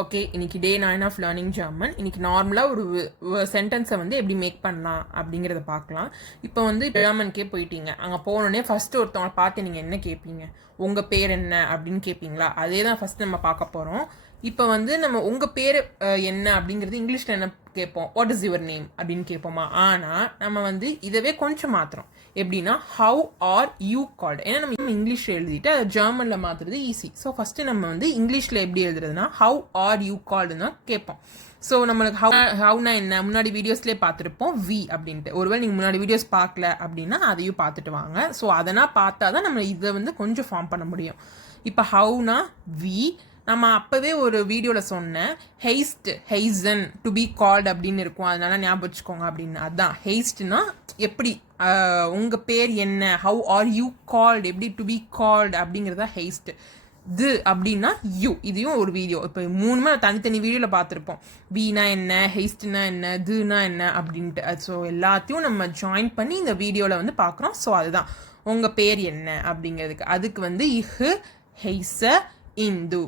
Okay, இன்னைக்கு டே 9 of learning German. இன்னைக்கு நார்மலாக ஒரு சென்டென்ஸை வந்து எப்படி மேக் பண்ணலாம் அப்படிங்கிறத பார்க்கலாம். இப்போ வந்து ஜெர்மனுக்கே போயிட்டீங்க. அங்கே போனோடனே ஃபர்ஸ்ட் ஒருத்தவங்களை பார்த்து நீங்கள் என்ன கேட்பீங்க? உங்கள் பேர் என்ன அப்படின்னு கேட்பீங்களா? அதே தான் ஃபர்ஸ்ட் நம்ம பார்க்க போகிறோம். இப்போ வந்து நம்ம உங்கள் பேர் என்ன அப்படிங்கிறது இங்கிலீஷில் என்ன கேட்போம்? வாட் இஸ் யுவர் நேம் அப்படின்னு கேட்போமா? ஆனால் நம்ம வந்து இதவே கொஞ்சம் மாற்றுறோம். எப்படின்னா ஹவு ஆர் யூ கால்டு. ஏன்னா நம்ம இங்கிலீஷில் எழுதிட்டு அதை ஜெர்மனில் மாற்றுறது ஈஸி. ஸோ ஃபஸ்ட்டு நம்ம வந்து இங்கிலீஷில் எப்படி எழுதுறதுன்னா ஹவு ஆர் யூ கால்டுன்னு கேட்போம். ஸோ நம்மளுக்கு ஹவுனா என்ன முன்னாடி வீடியோஸ்லேயே பார்த்துருப்போம், வி அப்படின்ட்டு. ஒருவேளை நீங்கள் முன்னாடி வீடியோஸ் பார்க்கல அப்படின்னா அதையும் பார்த்துட்டு வாங்க. ஸோ அதெல்லாம் பார்த்தா தான் நம்ம இதை வந்து கொஞ்சம் ஃபார்ம் பண்ண முடியும். இப்போ ஹவுனா வி, நம்ம அப்போவே ஒரு வீடியோவில் சொன்னேன் ஹெய்ஸ்ட் ஹெய்சன் டு பி கால்டு அப்படின்னு இருக்கும், அதனால ஞாபகம் வச்சுக்கோங்க அப்படின்னு. அதுதான் ஹெய்ஸ்ட்னா எப்படி உங்கள் பேர் என்ன, ஹவு ஆர் யூ கால்டு, எப்படி டு பி கால்டு அப்படிங்கிறதா ஹெய்ஸ்ட். இது அப்படின்னா யூ, இதையும் ஒரு வீடியோ இப்போ மூணுமே தனித்தனி வீடியோவில் பார்த்துருப்போம். வீனா என்ன, ஹெய்ஸ்ட்னா என்ன, இதுனா என்ன அப்படின்ட்டு. ஸோ எல்லாத்தையும் நம்ம ஜாயின் பண்ணி இந்த வீடியோவில் வந்து பார்க்குறோம். ஸோ அதுதான் உங்கள் பேர் என்ன அப்படிங்கிறதுக்கு. அதுக்கு வந்து இஹு ஹெய்ஸ இந்து,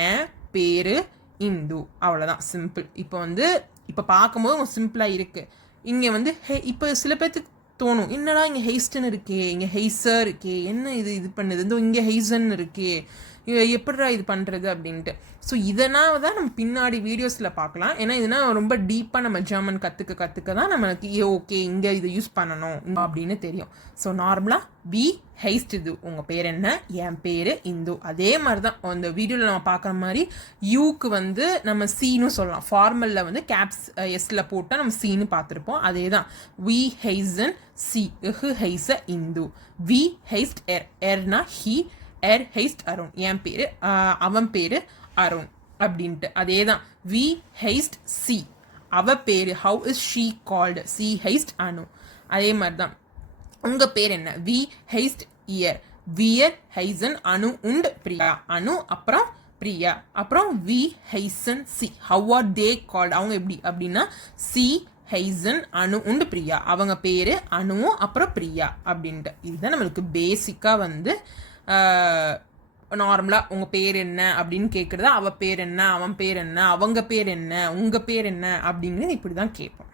என் பேரு இந்து, அவ்வளோதான், சிம்பிள். இப்போ வந்து இப்போ பார்க்கும்போது சிம்பிளாக இருக்குது. இங்கே வந்து இப்போ சில பேர்த்துக்கு தோணும், என்னடா இங்கே ஹெய்ஸ்டன் இருக்கே, இங்கே ஹெய்சர் இருக்கே, என்ன இது பண்ணுது, இந்த இங்கே ஹெய்சன் இருக்கே, எப்படிடா இது பண்ணுறது அப்படின்ட்டு. ஸோ இதனால தான் நம்ம பின்னாடி வீடியோஸில் பார்க்கலாம். ஏன்னா இதனால் ரொம்ப டீப்பாக நம்ம ஜெர்மன் கற்றுக்க தான் நம்மளுக்கு ஓகே இங்கே இதை யூஸ் பண்ணணும் அப்படின்னு தெரியும். ஸோ நார்மலாக வி ஹெய்ஸ்ட் இது, உங்கள் பேர் என்ன, என் பேர் இந்து. அதே மாதிரி தான் அந்த வீடியோவில் நம்ம பார்க்குற மாதிரி யூக்கு வந்து நம்ம சீனும் சொல்லலாம். ஃபார்மலில் வந்து கேப்ஸ் எஸ்ல போட்டால் நம்ம சீனு பார்த்துருப்போம். அதே தான் வி ஹெய்சன் சி, ஹெய்ஸ இந்து, வி ஹெய்ஸ்ட் எர், எர்னா ஹி, எர் ஹெய்ஸ்ட் அருண், என் பேர், அவன் பேர் அருண் அப்படின்ட்டு. அதே தான் வி ஹெய்ஸ்ட் சி, அவ பேர், ஹவு இஸ் ஷீ கால்டு, சி ஹெய்ஸ்ட் அனு. அதே மாதிரி தான் உங்கள் பேர் என்ன, வி ஹெய்ஸ்ட் இயர், வியர் ஹெய்சன் அனு உண்ட் பிரியா, அனு அப்புறம் பிரியா, அப்புறம் வி ஹெய்சன் சி, ஹவ் ஆர் தே கால்டு, அவங்க எப்படி அப்படின்னா சி ஹெய்சன் அனு உண்டு பிரியா, அவங்க பேர் அனுவும் அப்புறம் பிரியா அப்படின்ட்டு. இதுதான் நம்மளுக்கு பேசிக்காக வந்து நார்மலாக உங்கள் பேர் என்ன அப்படின்னு கேட்குறதா, அவள் பேர் என்ன, அவன் பேர் என்ன, அவங்க பேர் என்ன, உங்கள் பேர் என்ன அப்படிங்கிறது இப்படி தான் கேட்போம்.